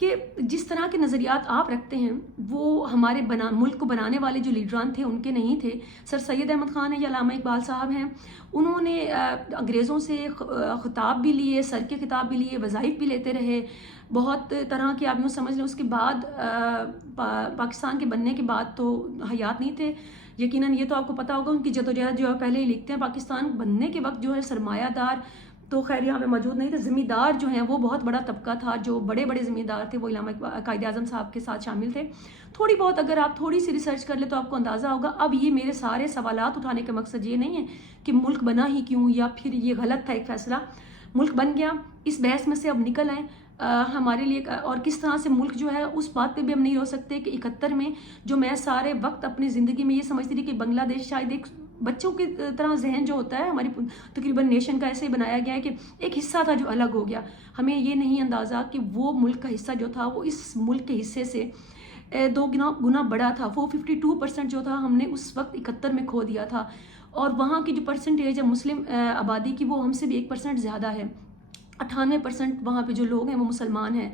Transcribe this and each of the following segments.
کہ جس طرح کے نظریات آپ رکھتے ہیں وہ ہمارے ملک کو بنانے والے جو لیڈران تھے ان کے نہیں تھے. سر سید احمد خان ہیں یا علامہ اقبال صاحب ہیں, انہوں نے انگریزوں سے خطاب بھی لیے, سر کے خطاب بھی لیے, وظائف بھی لیتے رہے, بہت طرح کے آپ یوں سمجھ لیں. اس کے بعد پاکستان کے بننے کے بعد تو حیات نہیں تھے یقیناً, یہ تو آپ کو پتہ ہوگا. ان کی جدوجہد جو ہے پہلے ہی لکھتے ہیں. پاکستان بننے کے وقت جو ہے سرمایہ دار تو خیر یہاں پہ موجود نہیں تھے, ذمہ دار جو ہیں وہ بہت بڑا طبقہ تھا. جو بڑے بڑے ذمہ دار تھے وہ علامہ قائد اعظم صاحب کے ساتھ شامل تھے. تھوڑی بہت اگر آپ تھوڑی سی ریسرچ کر لیں تو آپ کو اندازہ ہوگا. اب یہ میرے سارے سوالات اٹھانے کا مقصد یہ نہیں ہے کہ ملک بنا ہی کیوں یا پھر یہ غلط تھا ایک فیصلہ. ملک بن گیا, اس بحث میں سے اب نکل آئیں. ہمارے لیے اور کس طرح سے ملک جو ہے اس بات پہ بھی ہم نہیں ہو سکتے کہ 71 میں جو میں سارے وقت اپنی زندگی میں یہ سمجھتی تھی کہ بنگلہ دیش شاید ایک بچوں کی طرح ذہن جو ہوتا ہے ہماری تقریباً نیشن کا ایسے بنایا گیا ہے کہ ایک حصہ تھا جو الگ ہو گیا. ہمیں یہ نہیں اندازہ کہ وہ ملک کا حصہ جو تھا وہ اس ملک کے حصے سے 2 گنا بڑا تھا. وہ 52% جو تھا ہم نے اس وقت 71 میں کھو دیا تھا. اور وہاں کی جو پرسنٹیج ہے مسلم آبادی کی وہ ہم سے بھی 1% زیادہ ہے. 98% وہاں پہ جو لوگ ہیں وہ مسلمان ہیں.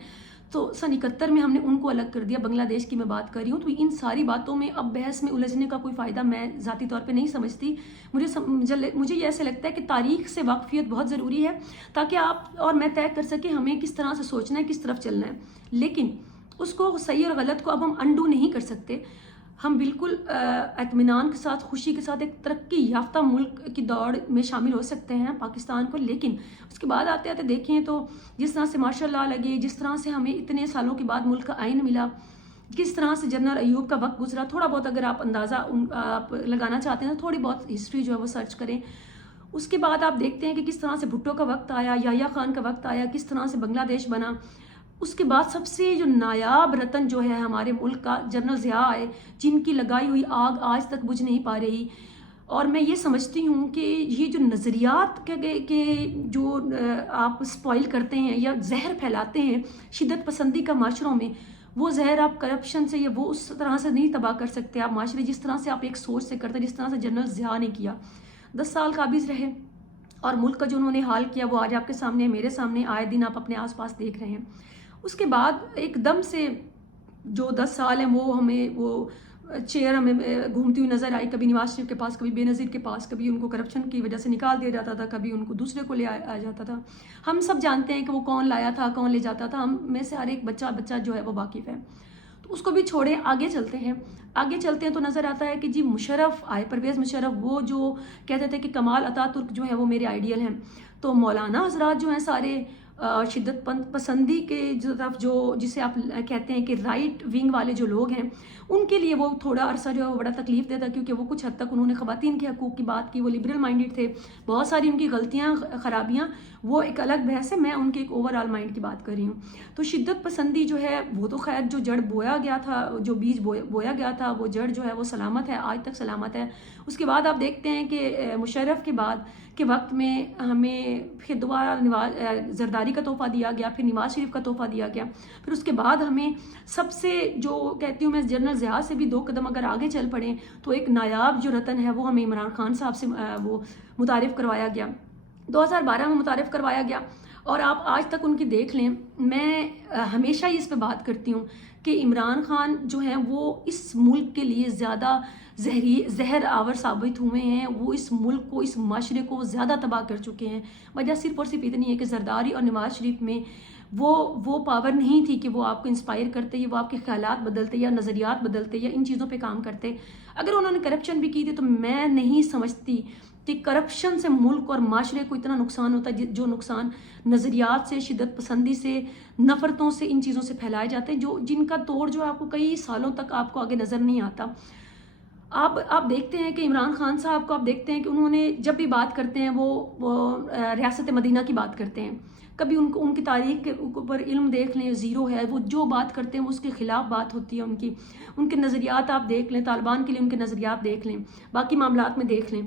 تو سن 71 میں ہم نے ان کو الگ کر دیا. بنگلہ دیش کی میں بات کر رہی ہوں. تو ان ساری باتوں میں اب بحث میں الجھنے کا کوئی فائدہ میں ذاتی طور پہ نہیں سمجھتی. مجھے یہ ایسے لگتا ہے کہ تاریخ سے واقفیت بہت ضروری ہے تاکہ آپ اور میں طے کر سکیں ہمیں کس طرح سے سوچنا ہے, کس طرف چلنا ہے. لیکن اس کو صحیح اور غلط کو اب ہم انڈو نہیں کر سکتے. ہم بالکل اطمینان کے ساتھ خوشی کے ساتھ ایک ترقی یافتہ ملک کی دوڑ میں شامل ہو سکتے ہیں پاکستان کو. لیکن اس کے بعد آتے آتے دیکھیں تو جس طرح سے مارشل لا لگے, جس طرح سے ہمیں اتنے سالوں کے بعد ملک کا آئین ملا, کس طرح سے جنرل ایوب کا وقت گزرا, تھوڑا بہت اگر آپ اندازہ آپ لگانا چاہتے ہیں تو تھوڑی بہت ہسٹری جو ہے وہ سرچ کریں. اس کے بعد آپ دیکھتے ہیں کہ کس طرح سے بھٹو کا وقت آیا, یحییٰ خان کا وقت آیا, کس طرح سے بنگلہ دیش بنا. اس کے بعد سب سے جو نایاب رتن جو ہے ہمارے ملک کا جنرل ضیاء آئے, جن کی لگائی ہوئی آگ آج تک بجھ نہیں پا رہی. اور میں یہ سمجھتی ہوں کہ یہ جو نظریات کے جو آپ سپوائل کرتے ہیں یا زہر پھیلاتے ہیں شدت پسندی کا معاشروں میں, وہ زہر آپ کرپشن سے یا وہ اس طرح سے نہیں تباہ کر سکتے. آپ معاشرے جس طرح سے آپ ایک سوچ سے کرتے, جس طرح سے جنرل ضیاء نے کیا, 10 سال قابض رہے اور ملک کا جو انہوں نے حال کیا وہ آج آپ کے سامنے, میرے سامنے آئے دن آپ اپنے آس پاس دیکھ رہے ہیں. اس کے بعد ایک دم سے جو 10 سال ہیں وہ ہمیں وہ چیئر ہمیں گھومتی ہوئی نظر آئی, کبھی نواز شریف کے پاس, کبھی بے نظیر کے پاس, کبھی ان کو کرپشن کی وجہ سے نکال دیا جاتا تھا, کبھی ان کو دوسرے کو لے آیا جاتا تھا. ہم سب جانتے ہیں کہ وہ کون لایا تھا, کون لے جاتا تھا, ہم میں سے ہر ایک بچہ جو ہے وہ واقف ہے. تو اس کو بھی چھوڑیں, آگے چلتے ہیں تو نظر آتا ہے کہ جی مشرف آئے, پرویز مشرف, وہ جو کہتے تھے کہ کمال اتا ترک جو ہے وہ میرے آئیڈیل ہیں. تو مولانا حضرات جو ہیں سارے شدت پسندی کے طرف جو جسے آپ کہتے ہیں کہ رائٹ ونگ والے جو لوگ ہیں, ان کے لیے وہ تھوڑا عرصہ جو ہے وہ بڑا تکلیف دیتا, کیونکہ وہ کچھ حد تک انہوں نے خواتین کے حقوق کی بات کی, وہ لبرل مائنڈڈ تھے, بہت ساری ان کی غلطیاں خرابیاں وہ ایک الگ بحث ہے, میں ان کے ایک اوور آل مائنڈ کی بات کر رہی ہوں. تو شدت پسندی جو ہے وہ تو خیر جو جڑ بویا گیا تھا, جو بیج بویا گیا تھا, وہ جڑ جو ہے وہ سلامت ہے, آج تک سلامت ہے. اس کے بعد آپ دیکھتے ہیں کہ مشرف کے بعد کے وقت میں ہمیں پھر دوبارہ زرداری کا تحفہ دیا گیا, پھر نواز شریف کا تحفہ دیا گیا, پھر اس کے بعد ہمیں سب سے جو کہتی ہوں میں جنرل ضیاء سے بھی 2 قدم اگر آگے چل پڑیں تو ایک نایاب جو رتن ہے وہ ہمیں عمران خان صاحب سے وہ متعارف کروایا گیا, 2012 میں متعارف کروایا گیا. اور آپ آج تک ان کی دیکھ لیں, میں ہمیشہ ہی اس پہ بات کرتی ہوں کہ عمران خان جو ہیں وہ اس ملک کے لیے زیادہ زہر آور ثابت ہوئے ہیں. وہ اس ملک کو, اس معاشرے کو زیادہ تباہ کر چکے ہیں. وجہ صرف اور صرف اتنی ہے کہ زرداری اور نواز شریف میں وہ پاور نہیں تھی کہ وہ آپ کو انسپائر کرتے یا وہ آپ کے خیالات بدلتے یا نظریات بدلتے یا ان چیزوں پہ کام کرتے. اگر انہوں نے کرپشن بھی کی تھی تو میں نہیں سمجھتی کہ کرپشن سے ملک اور معاشرے کو اتنا نقصان ہوتا ہے جو نقصان نظریات سے, شدت پسندی سے, نفرتوں سے, ان چیزوں سے پھیلائے جاتے ہیں جن کا توڑ جو آپ کو کئی سالوں تک آپ کو آگے نظر نہیں آتا. آپ دیکھتے ہیں کہ عمران خان صاحب کو آپ دیکھتے ہیں کہ انہوں نے جب بھی بات کرتے ہیں وہ ریاست مدینہ کی بات کرتے ہیں, کبھی ان کی تاریخ کے اوپر علم دیکھ لیں, زیرو ہے. وہ جو بات کرتے ہیں وہ اس کے خلاف بات ہوتی ہے. ان کے نظریات آپ دیکھ لیں, طالبان کے لیے ان کے نظریات دیکھ لیں, باقی معاملات میں دیکھ لیں,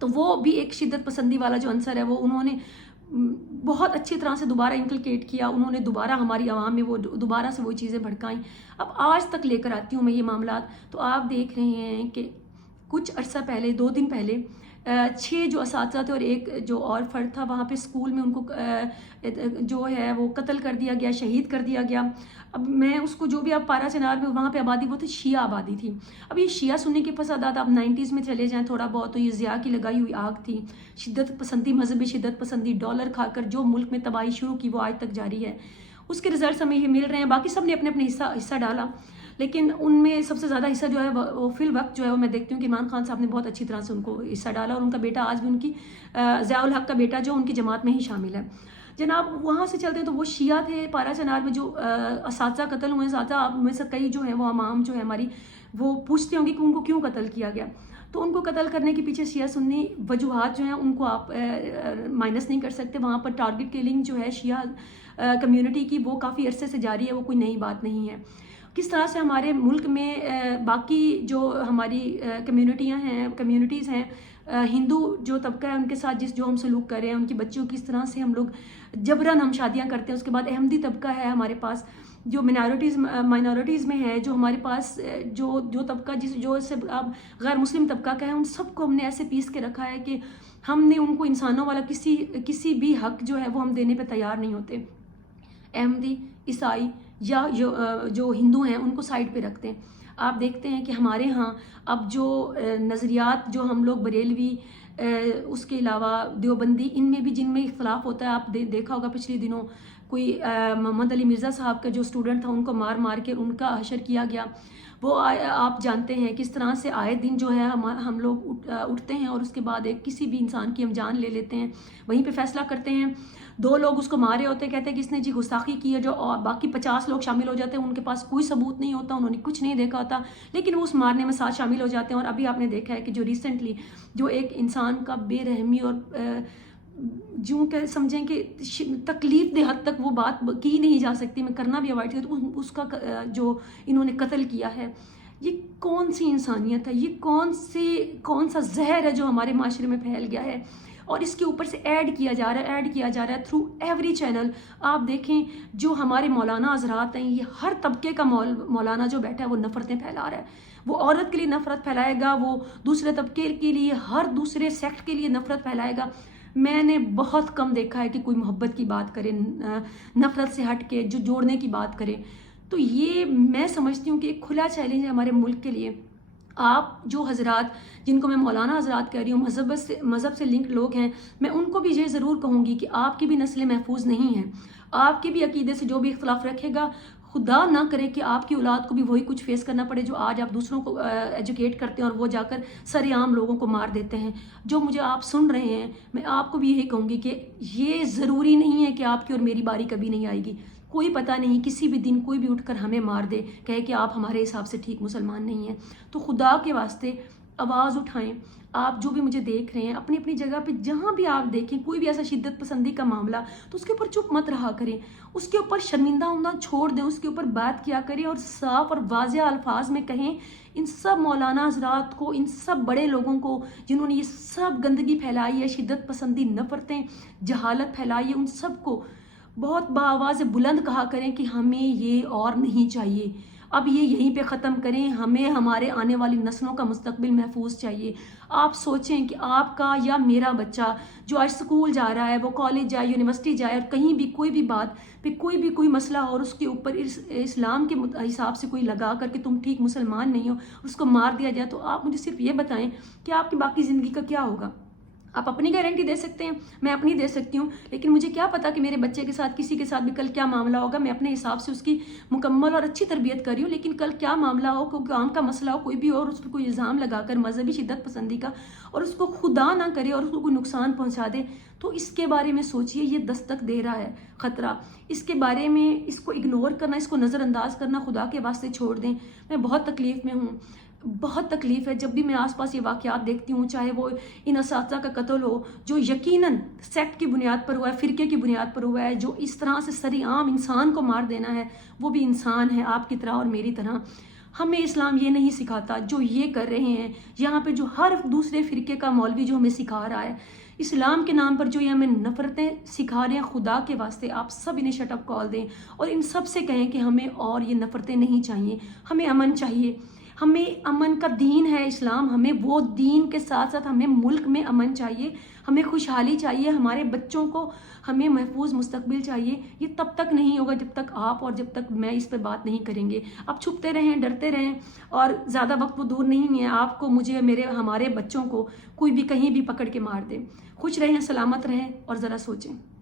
تو وہ بھی ایک شدت پسندی والا جو عنصر ہے وہ انہوں نے بہت اچھی طرح سے دوبارہ انکلکیٹ کیا. انہوں نے دوبارہ ہماری عوام میں وہ دوبارہ سے وہ چیزیں بھڑکائیں. اب آج تک لے کر آتی ہوں میں یہ معاملات, تو آپ دیکھ رہے ہیں کہ کچھ عرصہ پہلے, 2 دن پہلے 6 جو اساتذہ تھے اور ایک جو اور فرد تھا وہاں پہ اسکول میں ان کو جو ہے وہ قتل کر دیا گیا، شہید کر دیا گیا۔ اب میں اس کو جو بھی آپ پارا چنار میں وہاں پہ آبادی وہ تھی شیعہ آبادی تھی۔ اب یہ شیعہ سنی کے فسادات آپ 90s میں چلے جائیں تھوڑا بہت، تو یہ ضیاء کی لگائی ہوئی آگ تھی، شدت پسندی، مذہبی شدت پسندی، ڈالر کھا کر جو ملک میں تباہی شروع کی وہ آج تک جاری ہے۔ اس کے رزلٹس ہمیں یہ مل رہے ہیں، باقی سب نے اپنے اپنے حصہ ڈالا، لیکن ان میں سب سے زیادہ حصہ جو ہے وہ فی الوقت جو ہے وہ میں دیکھتی ہوں کہ عمران خان صاحب نے بہت اچھی طرح سے ان کو حصہ ڈالا، اور ان کا بیٹا آج بھی ان کی ضیاء الحق کا بیٹا جو ان کی جماعت میں ہی شامل ہے۔ جناب وہاں سے چلتے ہیں تو وہ شیعہ تھے پارا چنار میں جو اساتذہ قتل ہوئے، اساتذہ میں سے کئی جو ہیں وہ عوام جو ہے ہماری وہ پوچھتے ہوں گے کہ ان کو کیوں قتل کیا گیا، تو ان کو قتل کرنے کے پیچھے شیعہ سنی وجوہات جو ہیں ان کو آپ مائنس نہیں کر سکتے۔ وہاں پر ٹارگٹ کلنگ جو ہے شیعہ کمیونٹی کی وہ کافی عرصے سے جاری ہے، وہ کوئی نئی بات نہیں ہے۔ کس طرح سے ہمارے ملک میں باقی جو ہماری کمیونٹیز ہیں، ہندو جو طبقہ ہے ان کے ساتھ جو ہم سلوک کر رہے ہیں، ان کی بچیوں کی اس طرح سے ہم لوگ جبراً ہم شادیاں کرتے ہیں۔ اس کے بعد احمدی طبقہ ہے ہمارے پاس جو مائنورٹیز میں ہے، جو ہمارے پاس جو طبقہ جو سب اب غیر مسلم طبقہ کا ہے، ان سب کو ہم نے ایسے پیس کے رکھا ہے کہ ہم نے ان کو انسانوں والا کسی بھی حق جو ہے وہ ہم دینے پہ تیار نہیں ہوتے۔ احمدی، عیسائی یا جو ہندو ہیں ان کو سائڈ پہ رکھتے ہیں۔ آپ دیکھتے ہیں کہ ہمارے ہاں اب جو نظریات جو ہم لوگ بریلوی، اس کے علاوہ دیوبندی، ان میں بھی جن میں اختلاف ہوتا ہے، آپ دیکھا ہوگا پچھلے دنوں کوئی محمد علی مرزا صاحب کا جو اسٹوڈنٹ تھا ان کو مار کے ان کا حشر کیا گیا۔ وہ آپ جانتے ہیں کس طرح سے آئے دن جو ہے ہم لوگ اٹھتے ہیں اور اس کے بعد کسی بھی انسان کی ہم جان لے لیتے ہیں، وہیں پہ فیصلہ کرتے ہیں۔ 2 لوگ اس کو مارے ہوتے، کہتے ہیں کہ اس نے جی گستاخی کی ہے، جو باقی 50 لوگ شامل ہو جاتے ہیں، ان کے پاس کوئی ثبوت نہیں ہوتا، انہوں نے کچھ نہیں دیکھا ہوتا، لیکن وہ اس مارنے میں ساتھ شامل ہو جاتے ہیں۔ اور ابھی آپ نے دیکھا ہے کہ جو ریسنٹلی جو ایک انسان کا بے رحمی اور جو کہ سمجھیں کہ تکلیف دہ حد تک وہ بات کی نہیں جا سکتی، میں کرنا بھی اوائڈ کرتی ہوں، اس کا جو انہوں نے قتل کیا ہے، یہ کون سی انسانیت ہے، یہ کون سا زہر ہے جو ہمارے معاشرے میں پھیل گیا ہے، اور اس کے اوپر سے ایڈ کیا جا رہا ہے تھرو ایوری چینل۔ آپ دیکھیں جو ہمارے مولانا حضرات ہیں، یہ ہر طبقے کا مولانا جو بیٹھا ہے وہ نفرتیں پھیلا رہا ہے، وہ عورت کے لیے نفرت پھیلائے گا، وہ دوسرے طبقے کے لیے، ہر دوسرے سیکٹ کے لیے نفرت پھیلائے گا۔ میں نے بہت کم دیکھا ہے کہ کوئی محبت کی بات کرے، نفرت سے ہٹ کے جو جوڑنے کی بات کرے۔ تو یہ میں سمجھتی ہوں کہ ایک کھلا چیلنج ہے ہمارے ملک کے لیے۔ آپ جو حضرات جن کو میں مولانا حضرات کہہ رہی ہوں، مذہب سے لنک لوگ ہیں، میں ان کو بھی یہ ضرور کہوں گی کہ آپ کی بھی نسلیں محفوظ نہیں ہیں، آپ کے بھی عقیدے سے جو بھی اختلاف رکھے گا، خدا نہ کرے کہ آپ کی اولاد کو بھی وہی کچھ فیس کرنا پڑے جو آج آپ دوسروں کو ایجوکیٹ کرتے ہیں اور وہ جا کر سر عام لوگوں کو مار دیتے ہیں۔ جو مجھے آپ سن رہے ہیں، میں آپ کو بھی یہی کہوں گی کہ یہ ضروری نہیں ہے کہ آپ کی اور میری باری کبھی نہیں آئے گی۔ کوئی پتہ نہیں، کسی بھی دن کوئی بھی اٹھ کر ہمیں مار دے، کہے کہ آپ ہمارے حساب سے ٹھیک مسلمان نہیں ہیں۔ تو خدا کے واسطے آواز اٹھائیں۔ آپ جو بھی مجھے دیکھ رہے ہیں، اپنی اپنی جگہ پہ جہاں بھی آپ دیکھیں کوئی بھی ایسا شدت پسندی کا معاملہ، تو اس کے اوپر چپ مت رہا کریں، اس کے اوپر شرمندہ ہونا چھوڑ دیں، اس کے اوپر بات کیا کریں اور صاف اور واضح الفاظ میں کہیں۔ ان سب مولانا حضرات کو، ان سب بڑے لوگوں کو جنہوں نے یہ سب گندگی پھیلائی ہے، شدت پسندی، نفرتیں، جہالت پھیلائی ہے، ان سب کو بہت بآواز بلند کہا کریں کہ ہمیں یہ اور نہیں چاہیے، اب یہ یہیں پہ ختم کریں، ہمیں ہمارے آنے والی نسلوں کا مستقبل محفوظ چاہیے۔ آپ سوچیں کہ آپ کا یا میرا بچہ جو آج اسکول جا رہا ہے، وہ کالج جائے، یونیورسٹی جائے، اور کہیں بھی کوئی بھی بات پہ کوئی مسئلہ اور اس کے اوپر اسلام کے حساب سے کوئی لگا کر کہ تم ٹھیک مسلمان نہیں ہو، اس کو مار دیا جائے، تو آپ مجھے صرف یہ بتائیں کہ آپ کی باقی زندگی کا کیا ہوگا؟ آپ اپنی گارنٹی دے سکتے ہیں، میں اپنی دے سکتی ہوں، لیکن مجھے کیا پتا کہ میرے بچے کے ساتھ، کسی کے ساتھ بھی کل کیا معاملہ ہوگا۔ میں اپنے حساب سے اس کی مکمل اور اچھی تربیت کر رہی ہوں، لیکن کل کیا معاملہ ہو، کوئی کام کا مسئلہ ہو، کوئی بھی اور اس پہ کوئی الزام لگا کر مذہبی شدت پسندی کا، اور اس کو خدا نہ کرے اور اس کو کوئی نقصان پہنچا دے، تو اس کے بارے میں سوچئے۔ یہ دستک دے رہا ہے خطرہ، اس کے بارے میں اس کو اگنور کرنا، اس کو نظر انداز کرنا خدا کے واسطے چھوڑ دیں۔ میں بہت تکلیف میں ہوں، بہت تکلیف ہے جب بھی میں آس پاس یہ واقعات دیکھتی ہوں، چاہے وہ ان اساتذہ کا قتل ہو جو یقیناً سیکٹ کی بنیاد پر ہوا ہے، فرقے کی بنیاد پر ہوا ہے، جو اس طرح سے سری عام انسان کو مار دینا ہے، وہ بھی انسان ہے آپ کی طرح اور میری طرح۔ ہمیں اسلام یہ نہیں سکھاتا جو یہ کر رہے ہیں یہاں پہ، جو ہر دوسرے فرقے کا مولوی جو ہمیں سکھا رہا ہے اسلام کے نام پر، جو یہ ہمیں نفرتیں سکھا رہے ہیں، خدا کے واسطے آپ سب انہیں شٹ اپ کال دیں اور ان سب سے کہیں کہ ہمیں اور یہ نفرتیں نہیں چاہیے، ہمیں امن چاہیے، ہمیں امن کا دین ہے اسلام، ہمیں وہ دین کے ساتھ ساتھ ہمیں ملک میں امن چاہیے، ہمیں خوشحالی چاہیے، ہمارے بچوں کو ہمیں محفوظ مستقبل چاہیے۔ یہ تب تک نہیں ہوگا جب تک آپ اور جب تک میں اس پہ بات نہیں کریں گے۔ آپ چھپتے رہیں، ڈرتے رہیں، اور زیادہ وقت وہ دور نہیں ہے آپ کو، مجھے، میرے، ہمارے بچوں کو کوئی بھی کہیں بھی پکڑ کے مار دے۔ خوش رہیں، سلامت رہیں، اور ذرا سوچیں۔